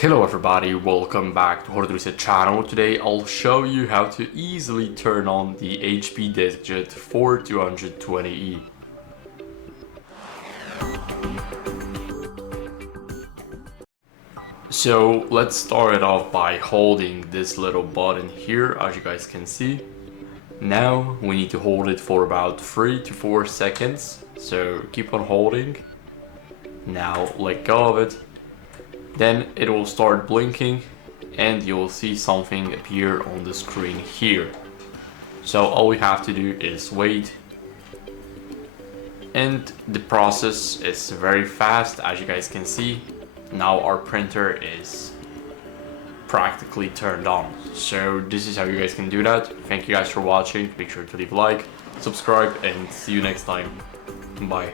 Hello everybody, welcome back to HardReset channel. Today I'll show you how to easily turn on the HP DeskJet 4220e. So let's start it off by holding this little button here, as you guys can see. Now we need to hold it for about 3 to 4 seconds, so keep on holding. Now let go of it. Then it will start blinking and you'll see something appear on the screen here. So all we have to do is wait. And the process is very fast, as you guys can see. Now our printer is practically turned on. So this is how you guys can do that. Thank you guys for watching. Make sure to leave a like, subscribe, and see you next time. Bye.